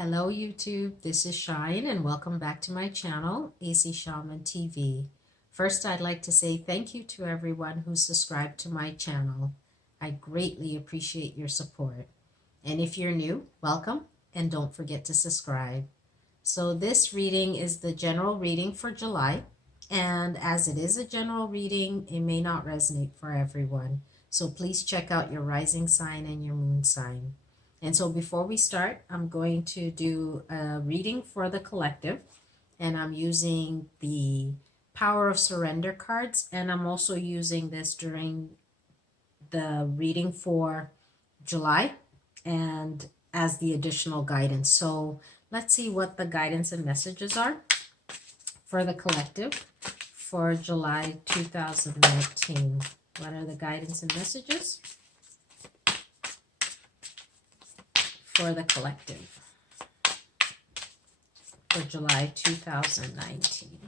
Hello YouTube, this is Shine and welcome back to my channel, AC Shaman TV. First, I'd like to say thank you to everyone who subscribed to my channel. I greatly appreciate your support. And if you're new, welcome and don't forget to subscribe. So this reading is the general reading for July, and as it is a general reading, it may not resonate for everyone. So please check out your rising sign and your moon sign. And so before we start, I'm going to do a reading for the collective, and I'm using the Power of Surrender cards, and I'm also using this during the reading for July and as the additional guidance. So let's see what the guidance and messages are for the collective for July 2019. What are the guidance and messages for the collective for July 2019?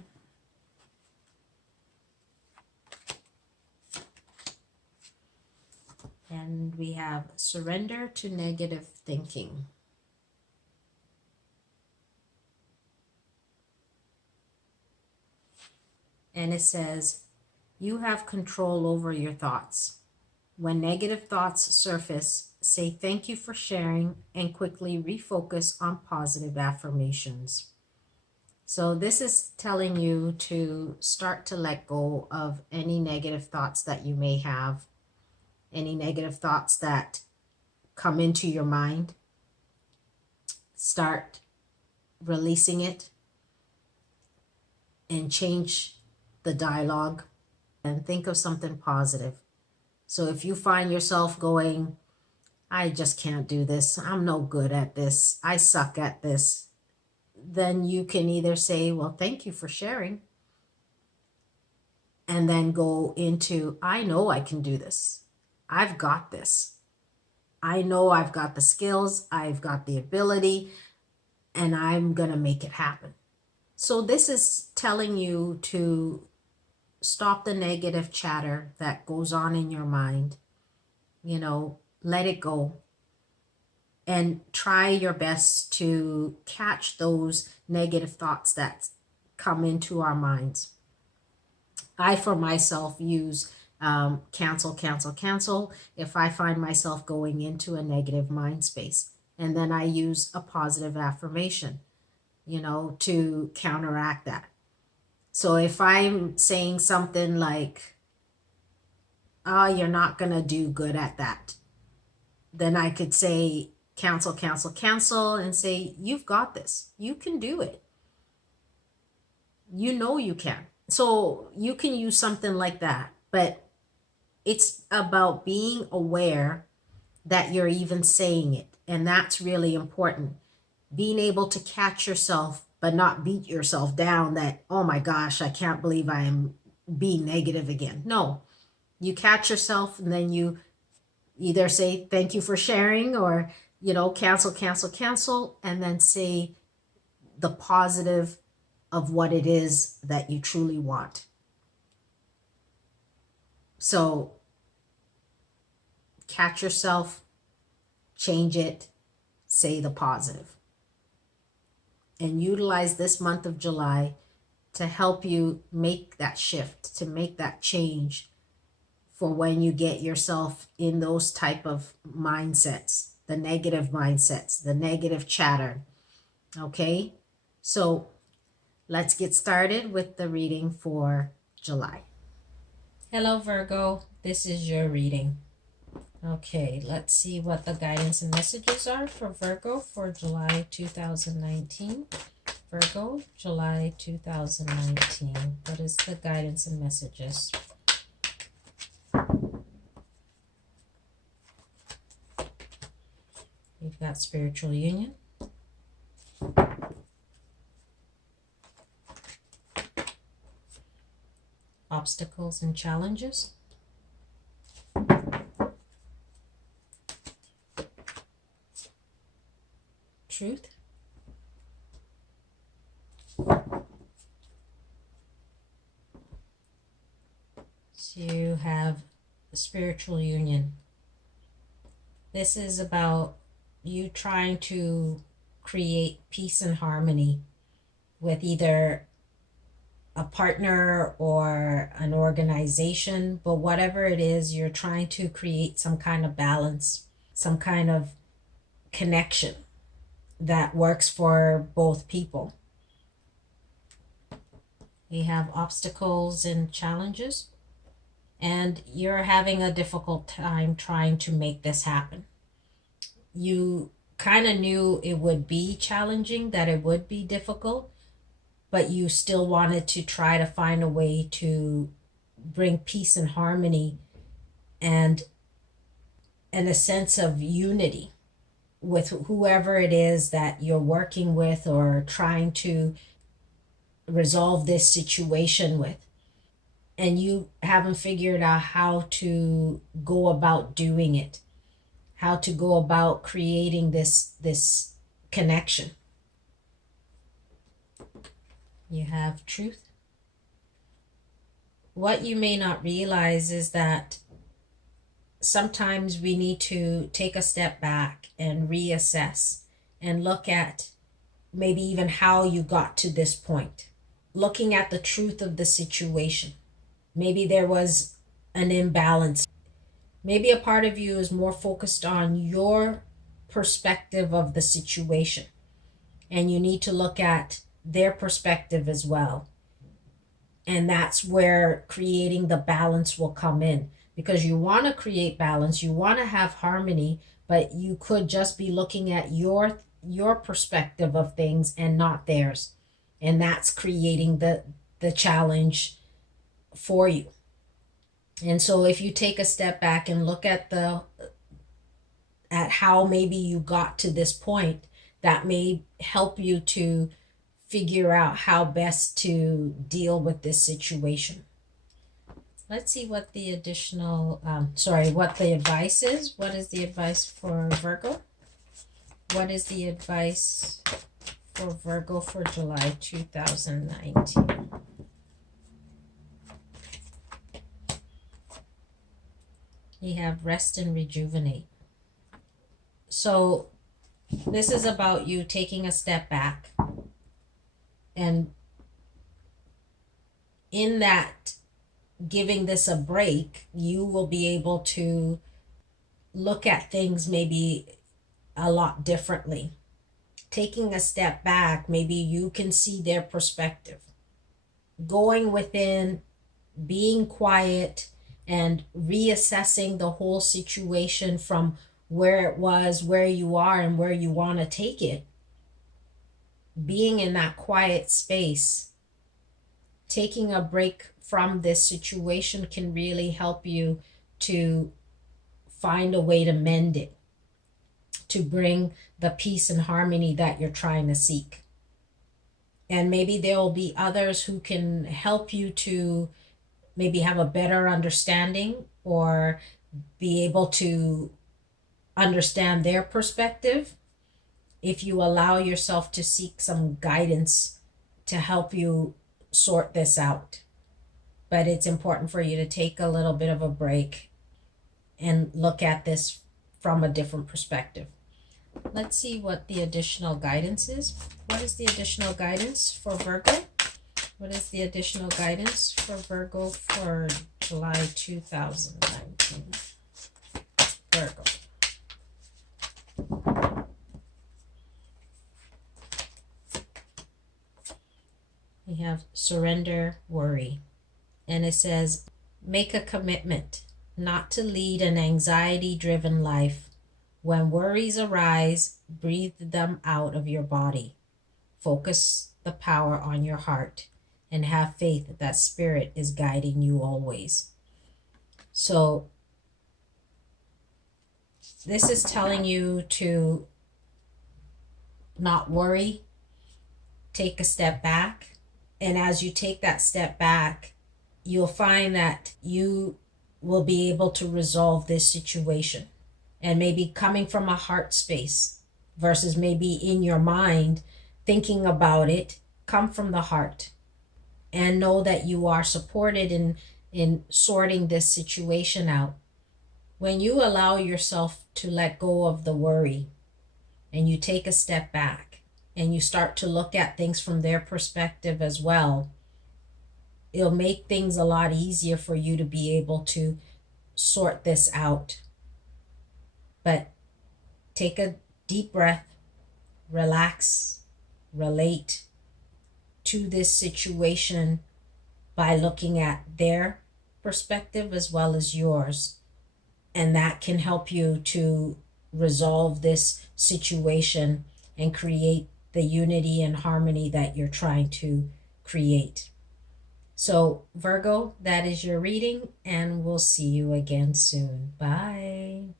And we have surrender to negative thinking. And it says, you have control over your thoughts. When negative thoughts surface, say thank you for sharing and quickly refocus on positive affirmations. So this is telling you to start to let go of any negative thoughts that you may have, any negative thoughts that come into your mind. Start releasing it and change the dialogue and think of something positive. So if you find yourself going, I just can't do this, I'm no good at this, I suck at this, then you can either say, well, thank you for sharing, and then go into, I know I can do this. I've got this. I know I've got the skills, I've got the ability, and I'm going to make it happen. So this is telling you to stop the negative chatter that goes on in your mind. Let it go and try your best to catch those negative thoughts that come into our minds. I, for myself, use cancel, cancel, cancel if I find myself going into a negative mind space. And then I use a positive affirmation, to counteract that. So if I'm saying something like, oh, you're not going to do good at that, then I could say cancel, cancel, cancel, and say, you've got this. You can do it. You know you can. So you can use something like that. But it's about being aware that you're even saying it. And that's really important. Being able to catch yourself, but not beat yourself down that, oh my gosh, I can't believe I am being negative again. No, you catch yourself and then you either say thank you for sharing or, cancel, cancel, cancel, and then say the positive of what it is that you truly want. So catch yourself, change it, say the positive. And utilize this month of July to help you make that shift, to make that change for when you get yourself in those type of mindsets, the negative mindsets, the negative chatter. Okay, so let's get started with the reading for July. Hello Virgo, this is your reading. Okay, let's see what the guidance and messages are for Virgo for July 2019. Virgo, July 2019. What is the guidance and messages? We've got spiritual union. Obstacles and challenges. Truth. So you have the spiritual union. This is about you trying to create peace and harmony with either a partner or an organization, but whatever it is, you're trying to create some kind of balance, some kind of connection that works for both people. We have obstacles and challenges, and you're having a difficult time trying to make this happen. You kind of knew it would be challenging, that it would be difficult, but you still wanted to try to find a way to bring peace and harmony and a sense of unity with whoever it is that you're working with or trying to resolve this situation with. And you haven't figured out how to go about doing it, how to go about creating this connection. You have truth. What you may not realize is that sometimes we need to take a step back and reassess and look at maybe even how you got to this point, looking at the truth of the situation. Maybe there was an imbalance. Maybe a part of you is more focused on your perspective of the situation, and you need to look at their perspective as well. And that's where creating the balance will come in, because you want to create balance, you want to have harmony, but you could just be looking at your perspective of things and not theirs. And that's creating the challenge for you. And so if you take a step back and look at how maybe you got to this point, that may help you to figure out how best to deal with this situation. Let's see what the additional, what the advice is. What is the advice for Virgo? What is the advice for Virgo for July 2019? You have rest and rejuvenate. So this is about you taking a step back. And in that, giving this a break, you will be able to look at things maybe a lot differently. Taking a step back, maybe you can see their perspective. Going within, being quiet, and reassessing the whole situation from where it was, where you are, and where you want to take it. Being in that quiet space, taking a break from this situation can really help you to find a way to mend it, to bring the peace and harmony that you're trying to seek. And maybe there will be others who can help you to maybe have a better understanding or be able to understand their perspective if you allow yourself to seek some guidance to help you sort this out. But it's important for you to take a little bit of a break and look at this from a different perspective. Let's see what the additional guidance is. What is the additional guidance for Virgo? What is the additional guidance for Virgo for July 2019? Virgo. We have surrender, worry. And it says, make a commitment not to lead an anxiety-driven life. When worries arise, breathe them out of your body. Focus the power on your heart and have faith that Spirit is guiding you always. So this is telling you to not worry, take a step back. And as you take that step back, you'll find that you will be able to resolve this situation. And maybe coming from a heart space versus maybe in your mind thinking about it, come from the heart and know that you are supported in sorting this situation out. When you allow yourself to let go of the worry and you take a step back and you start to look at things from their perspective as well, it'll make things a lot easier for you to be able to sort this out. But take a deep breath, relax, relate to this situation by looking at their perspective as well as yours. And that can help you to resolve this situation and create the unity and harmony that you're trying to create. So Virgo, that is your reading, and we'll see you again soon. Bye.